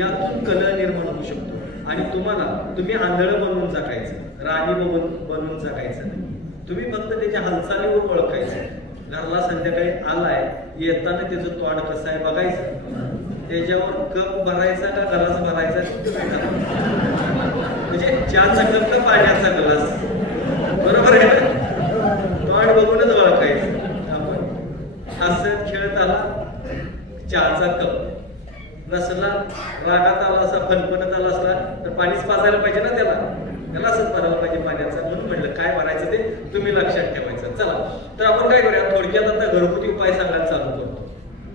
यातून कलह निर्माण होऊ शकतो. आणि तुम्ही आंधळं बनवून जगायचं, राणी बनवून जगायचं नाही. तुम्ही फक्त त्याच्या हालचालीवर ओळखायचं. घरला संध्याकाळी आलाय, येताना त्याचं तोंड कसं आहे बघायचं, त्याच्यावर कप भरायचा का ग्लास भरायचा म्हणजे चहाचा कप का पाण्याचा ग्लास, बरोबर आहे ना? तोंड बघूनच ओळखायचं. आपण हसत खेळत आला चहाचा कप, नसला रागात आला असा फणफणत आला असला तर पाणीच पाजायला पाहिजे ना, त्याला असंच भरायला पाहिजे पाण्याचा. म्हणून म्हणलं काय भरायचं ते तुम्ही लक्षात ठेवायचं. चला तर आपण काय करूया, थोडक्यात आता घरगुती उपाय सांगायला चालू करतो.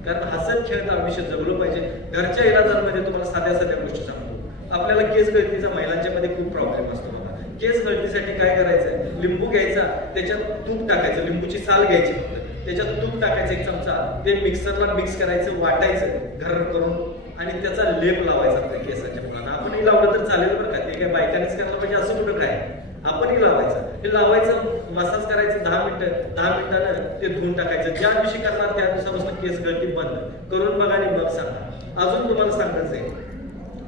कारण हसत खेळत आयुष्य जगलं पाहिजे. घरच्या इलाजांमध्ये तुम्हाला साध्या साध्या गोष्टी सांगतो. आपल्याला केस गळतीचा महिलांच्या मध्ये खूप प्रॉब्लेम असतो बघा. केस गळतीसाठी काय करायचं, लिंबू घ्यायचा, त्याच्यात तूप टाकायचं, लिंबूची साल घ्यायची, त्याच्यात तूप टाकायचं 1 चमचा, ते मिक्सरला मिक्स करायचं, वाटायचं घर करून आणि त्याचा लेप लावायचा आपल्या केसाच्या मुलांना. आपणही लावलं तर चालेल बरं का, ते काय बायकांनीच करायला पाहिजे असं कुठं काय, आपणही लावायचं. हे लावायचं, मसाज करायचं 10 मिनिटानं ते धुवून टाकायचं. ज्या दिवशी करणार त्या दिवसापासून केस गळती बंद करून बघा आणि मग सांगा. अजून तुम्हाला सांगायचं आहे,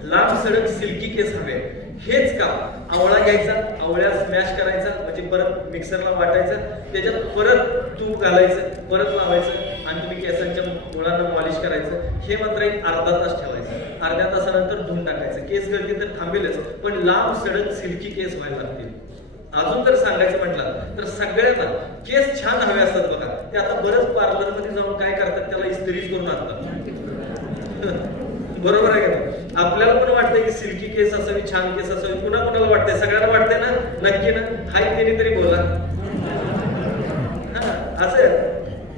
लांब सडक सिल्की केस हवे, हेच काम आवळा घ्यायचा, आवळ्या स्मॅश करायचा, म्हणजे परत मिक्सरला वाटायचं, त्याच्यात परत तूप घालायचं, परत लावायचं आणि तुम्ही केसांच्या मुळांना पॉलिश करायचं. हे मात्र एक अर्धा तास ठेवायचं. अर्ध्या तासानंतर धुवून टाकायचं. केस गळती तर थांबेलच, पण लांब सडक सिल्की केस व्हायला लागतील. अजून जर सांगायचं म्हटलं तर सगळ्यांना केस छान हवे असतात बघा. ते आता बरंच पार्लर मध्ये जाऊन काय करतात, त्याला इस्त्रीच करून आणतात. बरोबर आहे का? आपल्याला पण वाटतंय की सिल्की केस असावी, छान केस असावी. कुणा कुणाला वाटतंय? सगळ्यांना वाटतंय ना? नक्की ना? हाय त्यांनी तरी बोला. असं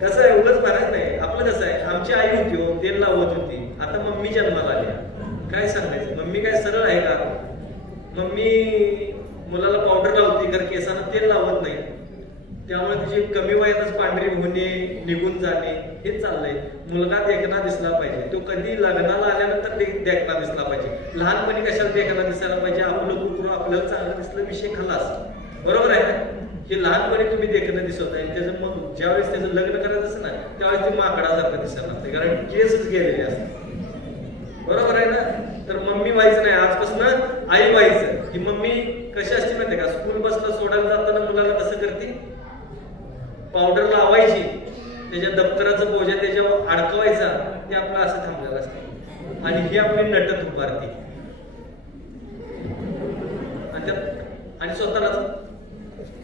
कसं आहे, उगाच म्हणायचं नाही. आपलं कसं आहे, आमची आई होती हो, तेल लावत होती. आता मम्मी जन्माला आली, काय सांगायचं? मम्मी काय सरळ आहे का? मम्मी मुलाला पावडर लावते तर केसांना तेल लावत नाही. त्यामुळे तिची कमी वयातच पांढरी होणे, निघून जाणे हे चाललंय. मुलगा देखना दिसला पाहिजे, तो कधी लग्नाला आल्यानंतर देखना दिसला पाहिजे. लहानपणी कशाला देखना दिसायला पाहिजे? आपलं कुत्र आपल्याला चांगलं दिसलं, विषय खलास. बरोबर आहे ना? हे लहानपणी तुम्ही देखणं दिसत आहे, त्याचं मग ज्यावेळेस त्याचं लग्न करायचं असं ना, त्यावेळेस ते माकडासारखं दिसायला लागते, कारण केसच गेलेले असतात. बरोबर आहे ना? तर मम्मी व्हायचं नाही, आजपासून आई व्हायचं. ही मम्मी कशी असते माहिती का? स्कूल बसला सोडायला जाताना मुलाला कसं करते, पावडर लावायची, त्याच्या दप्तराचं बोजा त्याच्यावर अडकवायचा, ते आपलं असं थांबलेलं असतं आणि ही आपली नटत उभारते आणि स्वतःलाच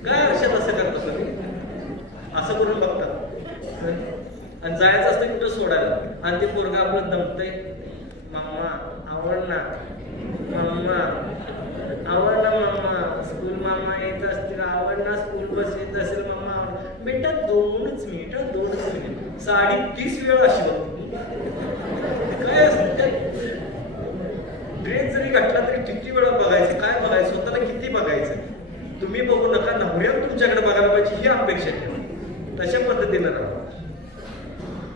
काय आरशात असं करतो तुम्ही, असं करून बघतात आणि जायचं असतं कुठं सोडायला. आणि ते पोरगा आपलं दमतंय, मामा आवडला, मामा आवडला, मामा स्कूल मामा येत असतील, आवडला स्कूल बस येत असेल, मामा बेटा 2 मिनिट 30 वेळ अशी काय ड्रेस जरी घातला तरी किती वेळा बघायचं, काय बघायचं, स्वतःला किती बघायचं. तुम्ही बघू नका, नवऱ्याला तुमच्याकडे बघायला पाहिजे ही अपेक्षा ठेवा, तशा पद्धतीनं राहा.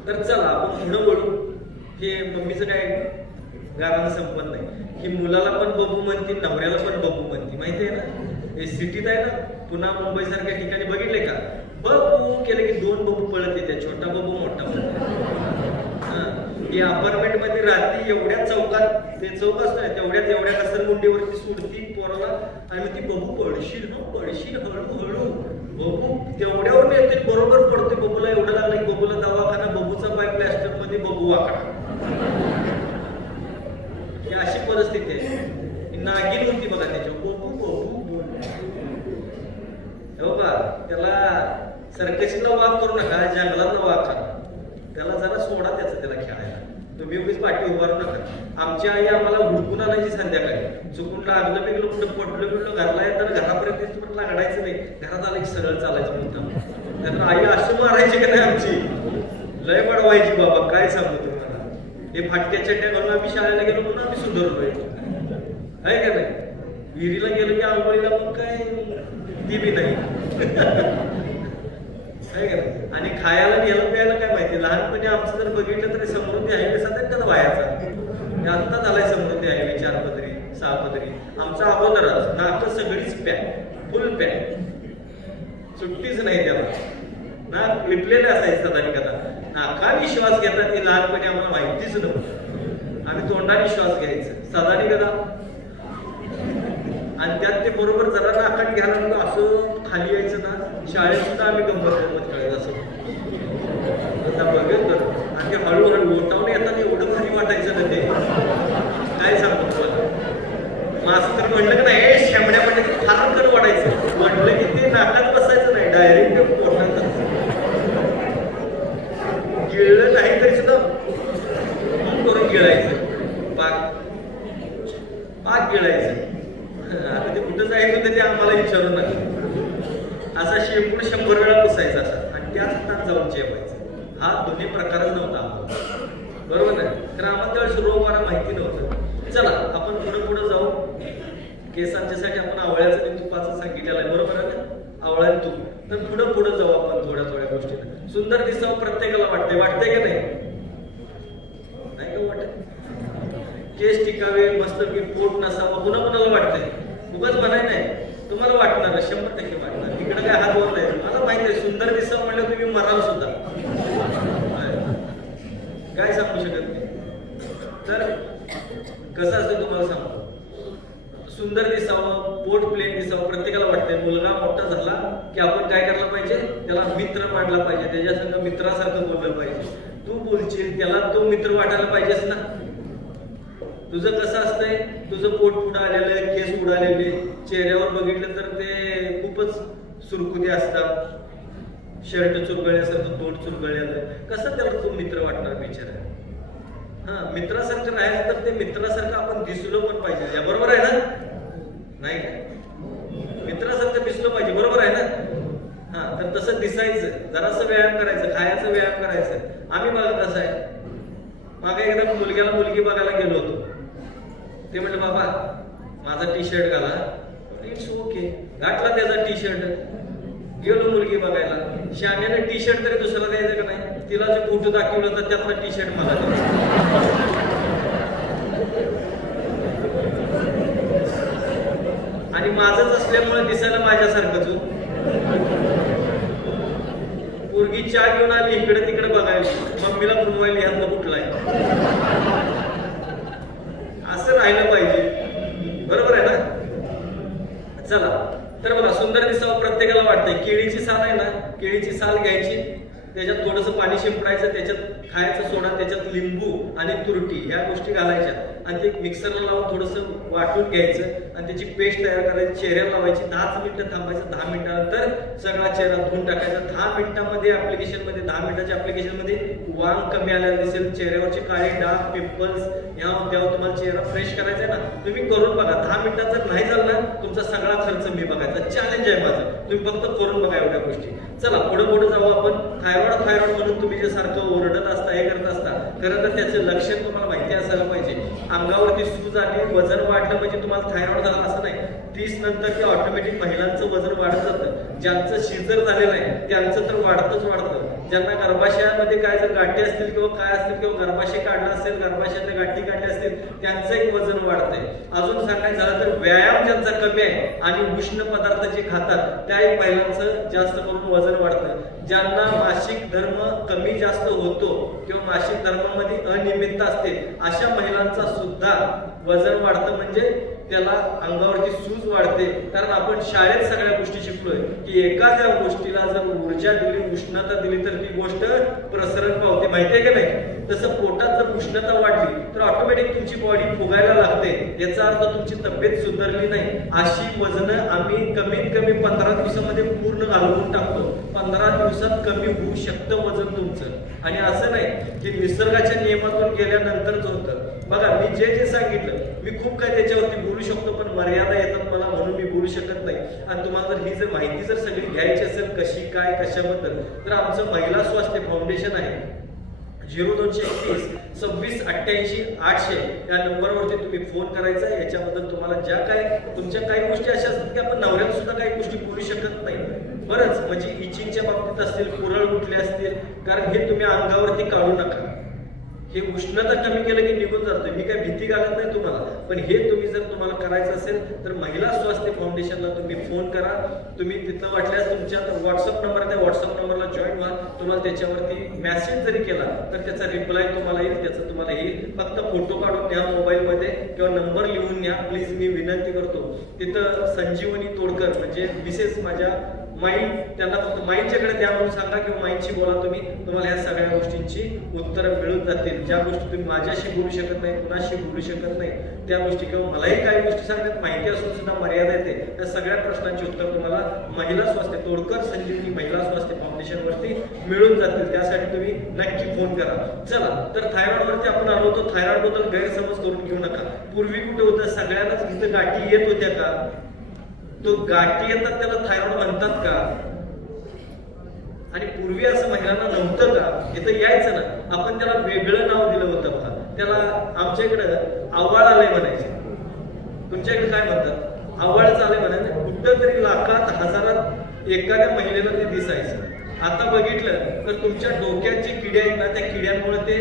तर चला आपण पुढं बोलू. हे मम्मीचं काय गाणं संपत नाही, की मुलाला पण बबू म्हणते, नवऱ्याला पण बबू म्हणते, माहिती आहे ना? हे सिटीत आहे ना, पुन्हा मुंबई सारख्या ठिकाणी बघितले का, बबू केलं की 2 बबू पळत येते, छोटा बबू मोठा बबू. ही अपार्टमेंट मध्ये राहती, एवढ्या चौकात ते चौक असतो तेवढ्या घसरगुंडीवरती सोडती पोराला आणि मग ती बबू पळशील हळूहळू, बबू तेवढ्यावर येते, बरोबर पडते बबूला. एवढं लागलं की बबूला दवाखाना, बबूचा पाय प्लॅस्टर मध्ये, बबू वाकडा. ही अशी परिस्थिती आहे. नागिन होती बघा त्याच्यावर, बबू बबू हो बा. त्याला सर्कशीला वाघ करू नका, जंगलातला वाघ करा. त्याला जरा सोडा त्याला खेळायला, तुम्ही उगीच पाठी उभारू नका. आमची आई आम्हाला हुडकून आणायची संध्याकाळी, चुकून लागलं बिगलं कुठं पडलं घरला येताना घरापर्यंत लागायचं नाही, घरात आलं की सरळ चालायचं म्हणतात. त्यानंतर आई अशी मारायची का नाही आमची, लय पडवायची बाबा, काय सांगू तुम्हाला. हे फाटक्या चट्ट्या घालून आम्ही शाळेला गेलो म्हणून आम्ही सुधारलोय, आहे का नाही? विहिरीला गेलो की आंघोळीला मग काय ती बी नाही, आहे का नाही? आणि खायला गेलं प्यायला काय माहिती. लहानपणी आमचं जर बघितलं तरी समृद्धी हायवे सध्या त्याला व्हायचा, आत्ता झालाय समृद्धी हायवे 4 पदरी 6 पदरी. आमचा अगोदरच नाक सगळीच पॅक, फुल पॅक, सुट्टीच नाही त्याला. नाक लिपलेले असायचं कदा. नाका विश्वास घेतात ते लहानपणी आम्हाला माहितीच नव्हतं. आम्ही तोंडाने श्वास घ्यायचं साधारी गदा, आणि त्यात ते बरोबर जरा नाकात घ्यायला लागलो असं खाली यायचं ना. शाळेत सुद्धा आम्ही गंमत करायचं असं आता बघेल तर, आणि ते हळूहळू ओटावून येताना एवढं भारी वाटायचं ना ते काय सांगतो तुम्हाला. मास्तर म्हणलं की नाही शेमड्या म्हणजे फार कर वाटायचं, म्हटलं की ते नाकात बसायचं नाही, डायरेक्ट पोटात गिळलं नाही तरी सुद्धा करून गिळायचं, पाक गिळायचं. आता ते कुठं जायचं होतं ते आम्हाला विचारू नका. असा शेपूट 100 वेळा पुसायचा असा, आणि त्याच हातात जाऊन चेपायचं. हा दोन्ही प्रकारच नव्हता आम्हाला, बरोबर नाही. तर आम्हाला त्यावेळेस रोग मला माहिती नव्हतं. चला आपण पुढे जाऊ. केसांच्यासाठी आपण आवळ्याचं आणि तुपाचं सांगितलेलं आहे, बरोबर आहे ना, आवळा आणि तूप. तर पुढे जाऊ आपण थोड्या गोष्टीला. सुंदर दिसावं प्रत्येकाला वाटतंय का नाही? नाही का वाटत? केस टिकावे, मस्त की पोट नसावं, कुणाला वाटतंय? उगाच म्हणाय नाही, तुम्हाला वाटणार, 100% वाटणार. तिकडे काय हात वर नाही. मला माहिती आहे सुंदर दिसावं म्हणलं तुम्ही म्हणाल सुद्धा, काय सांगू शकत नाही. तर कसं असतं तुम्हाला सांगतो, सुंदर दिसावं, पोट प्लेन दिसावं प्रत्येकाला वाटतंय. मुलगा मोठा झाला की आपण काय करायला पाहिजे, त्याला मित्र मांडला पाहिजे, त्याच्या संग मित्रासारखं बोललं पाहिजे. तू बोलशील त्याला तो मित्र वाटायला पाहिजेस ना. तुझं कसं असतंय, तुझं पोट पुढं आलेलं, केस उडालेले, चेहऱ्यावर बघितलं तर ते खूपच सुरकुते असतात, शर्ट चुरगळल्यासारखं, तोंड चुरगळलेलं, कसं त्याला तो मित्र वाटणार बिचारा. हा, मित्रासारखं राहायचं तर ते मित्रासारखं आपण दिसलो पण पाहिजे, बरोबर आहे ना? नाही मित्रासारखं दिसलो पाहिजे, बरोबर आहे ना? हा, तर तसं दिसायचं, जरासं व्यायाम करायचं, खायचं व्यायाम करायचं. आम्ही बघा कसं आहे, मागे एकदा मुलग्याला मुलगी बघायला गेलो होतो. ते म्हणलं बाबा माझा टी शर्ट घाला, इट्स ओके, घातला त्याचा टी शर्ट, गेलो मुलगी बघायला. शाण्याने टी शर्ट तरी दुसऱ्याला द्यायचं का नाही? तिला जे फोटो दाखवलं तर त्यातला टी शर्ट मला आणि माझंच असल्यामुळे दिसायला माझ्यासारखंच. पोरगी चहा घेऊन आली, इकडे तिकडे बघायला, मम्मीला बनवायला ह्यातला कुठला आहे, असं राहिलं पाहिजे, बरोबर आहे ना? चला तर बघा, सुंदर दिसावं प्रत्येकाला वाटतंय. केळीची साल आहे ना, केळीची साल घ्यायची, त्याच्यात थोडंसं पाणी शिंपडायचं, त्याच्यात खायचं सोडा, त्याच्यात लिंबू आणि तुरटी ह्या गोष्टी घालायच्या, आणि ते मिक्सरला लावून थोडंसं वाटून घ्यायचं, आणि त्याची पेस्ट तयार करायची, चेहऱ्याला लावायची, 10 मिनिटं थांबायचं. 10 मिनिटानंतर सगळा चेहरा धुवून टाकायचा. 10 मिनिटांमध्ये ऍप्लिकेशनमध्ये, 10 मिनिटाच्या ऍप्लिकेशनमध्ये वांग कमी आलेला दिसेल, चेहऱ्यावरचे काळे डाग, पिंपल्स तेव्हा तुम्हाला चेहरा फ्रेश करायचा आहे ना, तुम्ही करून बघा. 10 मिनिटात जर नाही झालं ना, तुमचा सगळा खर्च मी बघायचा, चॅलेंज आहे माझं. तुम्ही फक्त करून बघा एवढ्या गोष्टी. चला पुढे जाऊ आपण. थायरॉइड म्हणून तुम्ही जे सारखं ओरडत असता, हे करत असता, खरं तर त्याचं लक्षण तुम्हाला माहिती असायला पाहिजे. अंगावरती सूज आली, वजन वाढलं म्हणजे तुम्हाला थायरॉइड झाला असं नाही. 30 नंतर ते ऑटोमॅटिक महिलांचं वजन वाढत जातं. ज्यांचं शिजर झालेलं आहे त्यांचं तर वाढतच वाढतं. ज्यांना गर्भाशयामध्ये काय जर गाठी असतील किंवा काय असतील, किंवा गर्भाशय काढला असेल, गर्भाशयातल्या गाठी काढल्या असतील, त्यांचं एक वजन वाढतंय. अजून सांगायचं झालं तर व्यायाम ज्यांचा कमी आहे आणि उष्ण पदार्थ जे खातात त्या एक महिलांचं जास्त करून वजन वाढतं. ज्यांना मासिक धर्म कमी जास्त होतो किंवा मासिक धर्मामध्ये अनियमितता असते, अशा महिलांचा सुद्धा वजन वाढतं. म्हणजे त्याला अंगावरची सूज वाढते. कारण आपण शाळेत सगळ्या गोष्टी शिकलोय की एखाद्या गोष्टीला जर ऊर्जा दिली, उष्णता दिली तर ती गोष्ट प्रसरण पावते, माहितीये का नाही? तसं पोटात जर उष्णता वाढली तर ऑटोमॅटिक तुमची बॉडी फुगायला लागते. याचा अर्थ तुमची तब्येत सुधारली नाही. अशी वजनं आम्ही कमीत कमी 15 दिवसामध्ये पूर्ण घालवून टाकतो. 15 दिवसात कमी होऊ शकतं वजन तुमचं. आणि असं नाही की निसर्गाच्या नियमातून गेल्यानंतरच होतं. बघा मी जे सांगितलं, मी खूप काय त्याच्यावरती बोलू शकतो, पण मर्यादा येतात मला, म्हणून मी बोलू शकत नाही. आणि तुम्हाला जर ही जर माहिती जर सगळी घ्यायची असेल कशी काय कशाबद्दल, तर आमचं महिला स्वास्थ्य फाउंडेशन आहे. 0231 26 88 800 या नंबरवरती तुम्ही फोन करायचा. याच्याबद्दल तुम्हाला ज्या काय तुमच्या काही गोष्टी अशा असतात की आपण नवऱ्याला सुद्धा काही गोष्टी बोलू शकत नाही. बरंच म्हणजे इचिंगच्या बाबतीत असतील, पुरळ कुठले असतील, कारण हे तुम्ही अंगावरती काढू नका. हे उष्णता कमी केलं की निघून जातोय. मी काय भीती घालत नाही तुम्हाला, पण हे तुम्ही जर तुम्हाला करायचं असेल तर महिला स्वास्थ्य फाउंडेशनला तुम्ही फोन करा. तुम्ही तिथं वाटल्यास तुमच्या व्हॉट्सअप नंबर आहे, व्हॉट्सअप नंबरला जॉईन व्हा. तुम्हाला त्याच्यावरती मेसेज जरी केला तर त्याचा रिप्लाय तुम्हाला येईल, त्याचं तुम्हाला येईल. फक्त फोटो काढून न्या मोबाईलमध्ये किंवा नंबर लिहून न्या प्लीज. मी विनंती करतो तिथं संजीवनी तोडकर म्हणजे मिसेस माझ्या माई, त्यांना फक्त माईच्याकडे द्या म्हणून सांगा किंवा माईची बोला तुम्ही. तुम्हाला ह्या सगळ्या गोष्टींची उत्तरं मिळून जातील. ज्या गोष्टी तुम्ही माझ्याशी बोलू शकत नाही, कुणाशी बोलू शकत नाही त्या गोष्टी, किंवा मलाही काही गोष्टी सांगण्यात माहिती असून सुद्धा मर्यादा येते, त्या सगळ्या प्रश्नांची उत्तर तुम्हाला महिला स्वास्थ्य तोडकर संजीवनी महिला स्वास्थ्य फाउंडेशन वरती मिळून जातील. त्यासाठी तुम्ही नक्की फोन करा. चला तर थायरॉइड वरती आपण आलो होतो. थायरॉइड बद्दल गैरसमज करून घेऊ नका. पूर्वी कुठे होतं, सगळ्यांनाच इथं गाठी येत होत्या का? तो गाठी येतात त्याला थायरॉइड म्हणतात का? आणि पूर्वी असं महिलांना नव्हतं का? इथं यायचं ना, आपण त्याला वेगळं नाव दिलं होतं बघा. त्याला आमच्या इकडं आव्हाळ आलंय म्हणायचे. तुमच्याकडे काय म्हणतात? आव्हाळ चालय म्हणायचे. कुठं तरी लाखात हजारात एखाद्या महिलेला ते दिसायचं. आता बघितलं तर तुमच्या डोक्यात जी किड्या आहेत ना, त्या किड्यांमुळे ते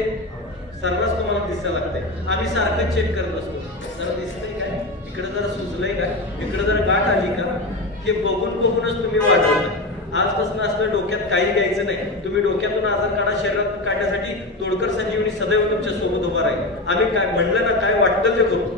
सर्रास तुम्हाला दिसायला लागते. आम्ही सारखं चेक करत असतो, जरा दिसतंय काय, इकडे जरा सुजलंय काय, इकडे जरा गाठ आली का, हे बघून बघूनच तुम्ही वाढवता. आजपासून असलं डोक्यात काही घ्यायचं नाही. तुम्ही डोक्यातून आजार काढा, शरीरात काढण्यासाठी तोडकर संजीवनी सदैव तुमच्या सोबत उभा राहील. आम्ही काय म्हणलं ना, काय वाटतं ते करतो.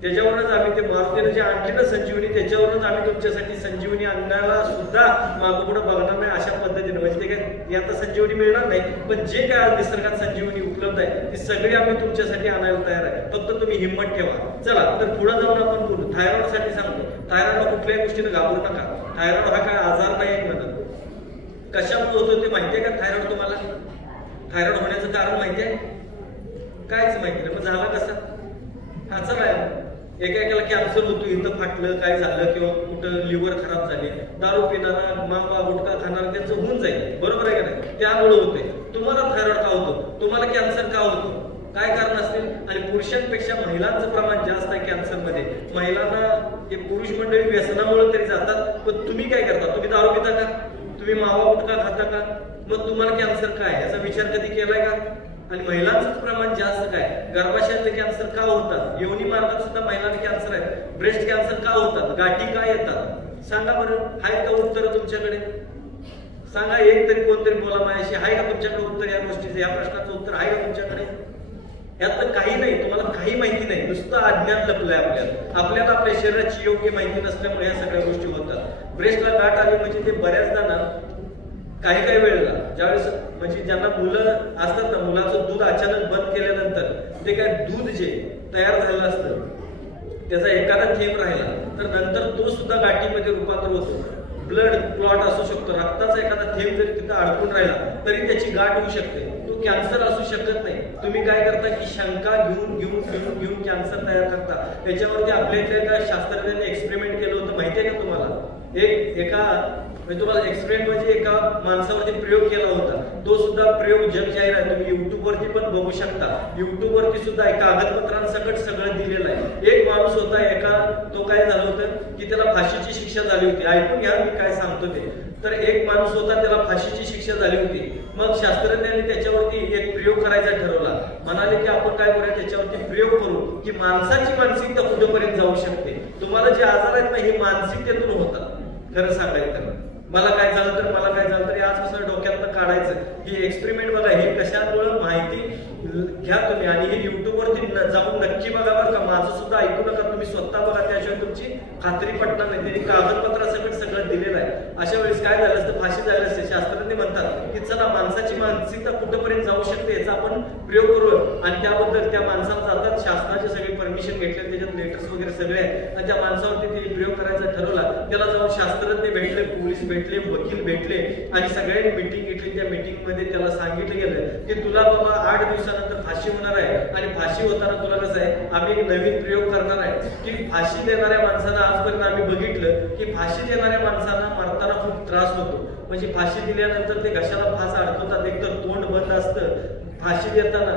त्याच्यावरूनच आम्ही ते मारुतीने जे आणली ना संजीवनी, त्याच्यावरूनच आम्ही तुमच्यासाठी संजीवनी आणण्याला सुद्धा मागं पुढे बघणार नाही अशा पद्धतीने. म्हणजे ते काय आता संजीवनी मिळणार नाही, पण जे काय निसर्गात संजीवनी उपलब्ध आहे ती सगळी आम्ही तुमच्यासाठी आणायला तयार आहे. फक्त तुम्ही हिंमत ठेवा. चला तर पुढे जाऊन आपण बोलू. थायरॉइड साठी सांगतो. थायरॉइडला कुठल्याही गोष्टीने घाबरू नका. थायरॉइड हा काय आजार नाही म्हणत. कशामुळे होतो ते माहितीये का थायरॉइड तुम्हाला? थायरॉइड होण्याचं कारण माहितीये? कायच माहिती नाही. मग झाला कसा? हा चला, एकेकाला कॅन्सर होतो, इथं फाटलं, काय झालं, किंवा कुठं लिव्हर खराब झाले, दारू पिणारा, मावा गुटखा खाणारा त्यांचं होऊन जाईल. बरोबर आहे का नाही? त्यामुळे होते. तुम्हाला थायरॉइड का होतो? तुम्हाला कॅन्सर का होतो? काय कारण असतील? आणि पुरुषांपेक्षा महिलांचं प्रमाण जास्त आहे कॅन्सर मध्ये. महिलांना हे पुरुष मंडळी व्यसनामुळे तरी जातात, पण तुम्ही काय करता? तुम्ही दारू पिता का? तुम्ही मावा गुटखा खाता का? मग तुम्हाला कॅन्सर काय याचा विचार कधी केलाय का? आणि महिलांचं प्रमाण जास्त काय? गर्भाशयातले कॅन्सर का होतात? योनी मार्गात सुद्धा महिलांना कॅन्सर आहे. ब्रेस्ट कॅन्सर का होतात? गाठी का येतात? सांगा बरं. आहे का उत्तर तुमच्याकडे? सांगा, एक तरी कोणतरी बोला माझ्याशी. आहे का तुमच्याकडे उत्तर या गोष्टीचं, या प्रश्नाचं उत्तर आहे का तुमच्याकडे? यातलं काही नाही. तुम्हाला काही माहिती नाही, नुसतं अज्ञान लपलंय आपल्याला आपल्या शरीराची योग्य माहिती नसल्यामुळे या सगळ्या गोष्टी होतात. ब्रेस्टला गाठ आली म्हणजे ते बऱ्याचदा ना काही वेळेला ज्यावेळेस म्हणजे ज्यांना मुलं असतात ना, मुलाचं दूध अचानक बंद केल्यानंतर ते काय दूध जे तयार झालेलं असतं त्याचा एखादा थेंब राहिला तर नंतर तो सुद्धा गाठीमध्ये रूपांतर होतो. ब्लड क्लॉट असू शकतो. रक्ताचा एखादा थेंब जरी तिथं अडकून राहिला तरी त्याची गाठ होऊ शकते. तो कॅन्सर असू शकत नाही. तुम्ही काय करता की शंका घेऊन कॅन्सर तयार करता. त्याच्यावरती आपल्या इथल्या एका शास्त्रज्ञांनी एक्सपेरिमेंट केलं होतं. माहितीये का तुम्हाला? तुम्हाला एक्सपेरिमेंट म्हणजे एका माणसावरती प्रयोग केला होता. तो सुद्धा प्रयोग जगजाहीर आहे. तुम्ही युट्यूब वरती पण बघू शकता. युट्यूब वरती सुद्धा कागदपत्रांसकट सगळं दिलेलं आहे. एक माणूस होता, तो काय झालं होतं की त्याला फाशीची शिक्षा झाली होती. ऐकून घ्या मी काय सांगतो ते. तर एक माणूस होता, त्याला फाशीची शिक्षा झाली होती. मग शास्त्रज्ञांनी त्याच्यावरती एक प्रयोग करायचा ठरवला. म्हणाले की आपण काय करूया, त्याच्यावरती प्रयोग करू की माणसाची मानसिकता कुठेपर्यंत जाऊ शकते. तुम्हाला जे आजार आहेत ना हे मानसिकतेतून होतात. खरं सांगायचं तर मला काय झालं तर आजपासून डोक्यातनं काढायचं. ही एक्सपेरिमेंट बघा, हे कशामुळे माहिती घ्या तुम्ही आणि हे युट्यूब वरती जाऊन नक्की बघा बरं का. माझं सुद्धा ऐकू नका, तुम्ही स्वतः बघा, त्याशिवाय तुमची खात्री पटणार नाही. त्यांनी कागदपत्रासकट सगळं दिलेलं आहे. अशा वेळेस काय झालं असतं, फाशी झाली असते. शास्त्रज्ञ म्हणतात की चला माणसाची मानसिकता कुठेपर्यंत जाऊ शकते याचा आपण प्रयोग करू. आणि त्याबद्दल त्या माणसाला जातात, शासनाचे सगळे परमिशन घेतले, त्याच्यात लेटर्स वगैरे सगळे आहेत. आणि त्या माणसावरती ते प्रयोग करायचा ठरवला. त्याला जाऊन शास्त्रज्ञ भेटले, पोलीस भेटले, वकील भेटले आणि सगळ्यांनी मिटिंग घेतली. त्या मिटिंग मध्ये त्याला सांगितलं गेलं की तुला बाबा 8 दिवसानंतर फाशी होणार आहे. आणि फाशी होताना तुला कसं आहे, आम्ही एक नवीन प्रयोग करणार आहे की फाशी देणाऱ्या माणसाला आजपर्यंत आम्ही बघितलं की फाशी देणाऱ्या माणसांना मरताना खूप त्रास होतो. म्हणजे फाशी दिल्यानंतर ते घशाला फास अडकवतात, एकतर तोंड बंद असतं. फाशी देताना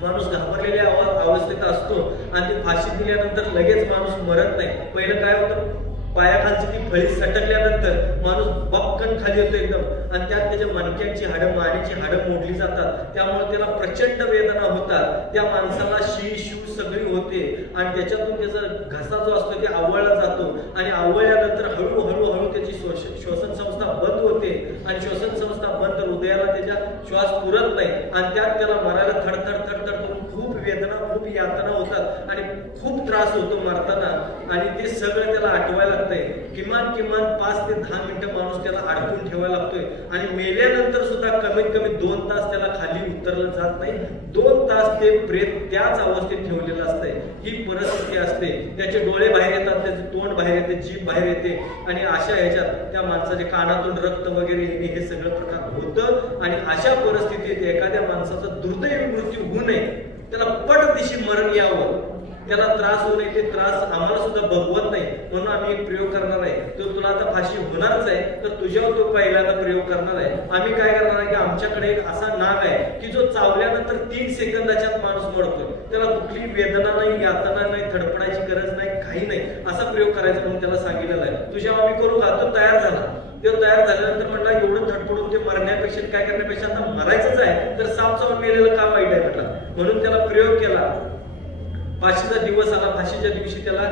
माणूस घाबरलेल्या अवस्थेत असतो आणि ती फाशी दिल्यानंतर लगेच माणूस मरत नाही. पहिलं काय होतं, पायाखालची ती फळी सटकल्यानंतर माणूस बक्कन खाली येतो एकदम आणि त्यात त्याच्या मणक्यांची हाडं मानेची हाडं मोडली जातात. त्यामुळे त्याला प्रचंड वेदना होतात. त्या माणसाला शी सगळी होते आणि त्याच्यातून त्याचा घसा जो असतो ते आवळला जातो आणि आवळल्यानंतर हळूहळू त्याची श्वसन संस्था बंद होते आणि श्वसन संस्था बंद, हृदयाला त्याच्या श्वास पुरत नाही आणि त्यात त्याला मरायला थडथड करून खूप वेदना खूप यातना होतात आणि खूप त्रास होतो मरताना. आणि ते सगळं त्याला आठवायला लागतंय. किमान 5 ते 10 मिनिटं माणूस त्याला अडकून ठेवायला लागतोय आणि मेल्यानंतर सुद्धा कमीत कमी 2 तास त्याला खाली उतरलं जात नाही. 2 तास ते प्रेत त्याच अवस्थेत ठेवलेलं असतंय. ही परिस्थिती असते. त्याचे डोळे बाहेर येतात, त्याचे तोंड बाहेर येते, जीभ बाहेर येते आणि अशा ह्याच्यात त्या माणसाच्या कानातून रक्त वगैरे येणे हे सगळं प्रकार होतं. आणि अशा परिस्थितीत एखाद्या माणसाचा दुर्दैवी मृत्यू होऊ नये, त्याला पटदिशी मरण यावं, त्याला त्रास होऊ नये, ते त्रास आम्हाला सुद्धा बघवत नाही. म्हणून आम्ही एक प्रयोग करणार आहे. तो तुला आता फाशी होणारच आहे तर तुझ्यावर तो पहिल्यांदा प्रयोग करणार आहे. आम्ही काय करणार आहे की आमच्याकडे एक असा नाग आहे की जो चावल्यानंतर 3 सेकंदाच्यात माणूस मरतोय. त्याला कुठली वेदना नाही, यातना नाही, धडपडायची गरज नाही, काही नाही. असा प्रयोग करायचा म्हणून त्याला सांगितलेला आहे. तुझ्या आम्ही करू का? तो तयार झाला. तो तयार झाल्यानंतर म्हटला एवढं धडपडून ते मरण्यापेक्षा काय करण्यापेक्षा आता मरायचंच आहे तर साप चावून मेलेलं का वाईट आहे म्हटला. म्हणून त्याला प्रयोग केला. फाशीचा दिवस आला. फाशीच्या दिवशी त्याला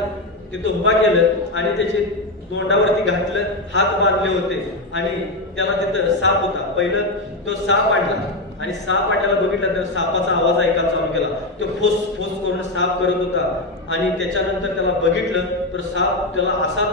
तिथं उभा केलं आणि त्याचे तोंडावरती घातलं, हात बांधले होते आणि त्याला तिथं साप होता. पहिलं तो साप आणला आणि साप आणल्याला बघितलं तर सापाचा आवाज ऐकायला चालू केला. तो फोस करून साप करत होता आणि त्याच्यानंतर त्याला बघितलं तर साप त्याला असा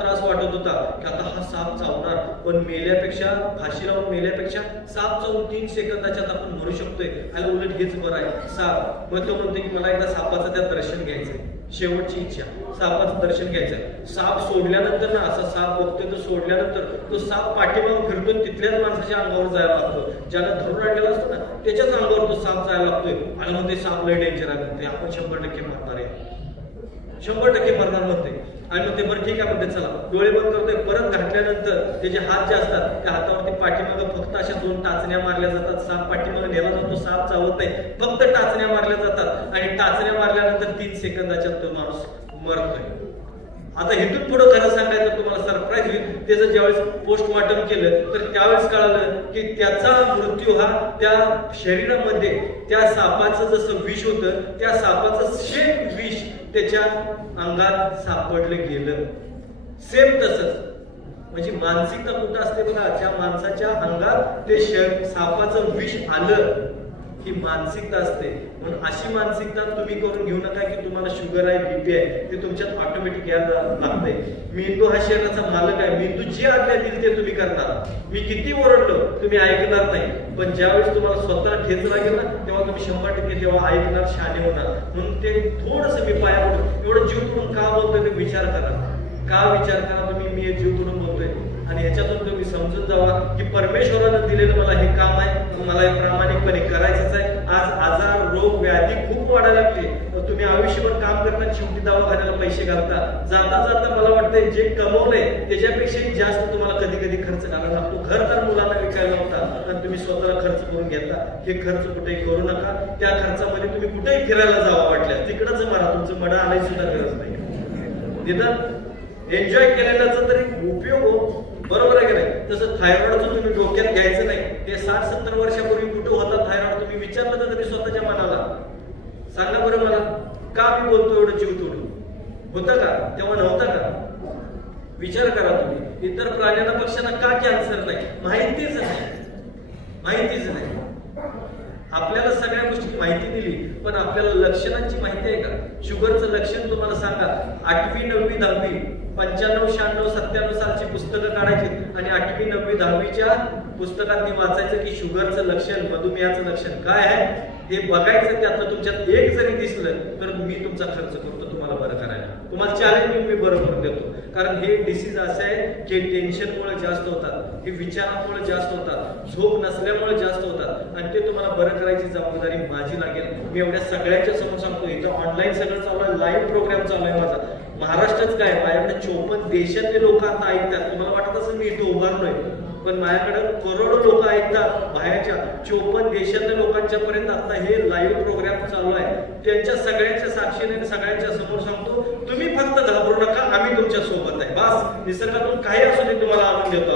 त्रास वाटत होता की आता हा साप चावणार, पण मेल्यापेक्षा, फाशी लावून मेल्यापेक्षा साप चावून 3 सेकंदाच्यात आपण मरू शकतोय, आणि उलट हेच बरं आहे साप. मग तो म्हणतो की मला एकदा सापाचं त्या दर्शन घ्यायचंय, शेवटची इच्छा सापाचं दर्शन घ्यायचंय. साप सोडल्यानंतर ना, असा साप बघतोय तो सोडल्यानंतर तो साप पाठीमागून फिरतो, तिथल्याच माणसाच्या अंगावर जायला लागतो. ज्याला धरून आणलेला असतो ना त्याच्याच अंगावर तो साप जायला लागतोय आणि मग ते साप लय डेंजर आहे, आपण 100% मरणार आहे, 100% मरणार म्हणते. आणि मग ते बरं ठीक आहे म्हणते, चला डोळे बंद करतोय. परत घातल्यानंतर त्याचे हात जे असतात त्या हातावरती पाठीमागं फक्त अशा 2 टाचण्या मारल्या जातात. साप पाठीमागं नेला जातो, साप चावत नाही, फक्त टाचण्या मारल्या जातात आणि टाचण्या मारल्यानंतर 3 सेकंदाच्यात तो माणूस मरतोय. आता इथून पुढे खरं सांगायचं तुम्हाला सरप्राईज होईल. त्याचं ज्यावेळेस पोस्टमॉर्टम केलं तर त्यावेळेस कळालं की त्याचा मृत्यू हा त्या शरीरामध्ये त्या सापाचं जसं विष होतं त्या सापाचं सेम विष त्याच्या अंगात सापडलं गेलं. सेम तसंच. म्हणजे मानसिकता कुठं असते बघा, त्या माणसाच्या अंगात ते सापाचं विष आलं ही मानसिकता असते. म्हणून अशी मानसिकता तुम्ही करून घेऊ नका की तुम्हाला शुगर आहे, बीपी आहे, ते तुमच्यात ऑटोमॅटिक यायला लागतंय. मेंदू हा शरीराचा मालक आहे. मेंदू जी आज्ञा दिली ते तुम्ही करणार. मी किती ओरडलो तुम्ही ऐकणार नाही, पण ज्यावेळेस तुम्हाला स्वतःला ठेच लागेल ना तेव्हा तुम्ही 100% तेव्हा ऐकणार, शहाणे होणार. म्हणून ते थोडंसं मी पाया पडून एवढं जीव तोडून का बोलतोय ते विचार करा. का विचार करा तुम्ही, मी जीव तोडून बोलतोय आणि ह्याच्यातून तुम्ही समजून जावा की परमेश्वरानं दिलेलं मला हे काम आहे, मला हे प्रामाणिकपणे करायचंच आहे. आज आजार, रोग, व्याधी खूप वाढायला लागले. तुम्ही आयुष्यभर काम करताना शेवटी दवाखान्याला पैसे घालता. जाता मला वाटतंय जे कमवलंय त्याच्यापेक्षाही जास्त तुम्हाला कधी कधी खर्च घालायला लागतो. घर तर मुलांना विकायला होता आणि तुम्ही स्वतःला खर्च करून घेता. हे खर्च कुठेही करू नका. त्या खर्चामध्ये तुम्ही कुठेही फिरायला जावं वाटल्यास तिकडच मारा, तुमचं मडा आणायची सुद्धा गरज नाही. निदान एन्जॉय केलेल्याचा तरी उपयोग हो. बरोबर आहे की नाही? तसं थायरॉइडचं तुम्ही डोक्यात घ्यायचं नाही. ते 60-70 वर्षापूर्वी कुठं होता थायरॉइड तुम्ही विचारलं तर कधी स्वतःच्या मनाला? सांगा बरं मला, का मी बोलतो एवढं जीव तोडून? होतं का? तेव्हा नव्हता का? विचार करा तुम्ही. इतर प्राण्यांना, पक्ष्यांना का कॅन्सर नाही? माहितीच नाही. आपल्याला सगळ्या गोष्टी माहिती दिली पण आपल्याला लक्षणांची माहिती आहे का? शुगरचं लक्षण तुम्हाला सांगा. 8वी 9वी 10वी 95 96 97 सालची पुस्तकं काढायची आणि 8वी 9वी 10वीच्या पुस्तकात वाचायचं की शुगरचं लक्षण, मधुमेहाचं लक्षण काय आहे हे बघायचं. त्यातलं तुमच्यात एक जरी दिसलं तर मी तुमचा खर्च करतो तुम्हाला बरं करायला. तुम्हाला चॅलेंज मी बरं करून देतो. कारण हे डिसीज असं आहे की टेन्शनमुळे जास्त होतात, हे विचारामुळे जास्त होतात, झोप नसल्यामुळे जास्त होतात आणि ते तुम्हाला बरं करायची जबाबदारी माझी लागेल. मी एवढ्या सगळ्यांच्या समोर सांगतो. इथं ऑनलाईन सगळं चालू आहे, लाईव्ह प्रोग्राम चालू आहे माझा. महाराष्ट्रात काय माझ्याकडे 54 देशातले लोक आता ऐकतात. तुम्हाला वाटत असेल मी इथं उभारलोय, पण माझ्याकडे करोडो लोक ऐकतात बाहेरच्या 54 देशातल्या लोकांच्या पर्यंत आता हे लाईव्ह प्रोग्राम चालू आहे. त्यांच्या सगळ्यांच्या साक्षीने सगळ्यांच्या समोर सांगतो, तुम्ही फक्त घाबरू नका, आम्ही तुमच्या सोबत आहे. बस निसर्गातून काही असू दे तुम्हाला आणून देतो.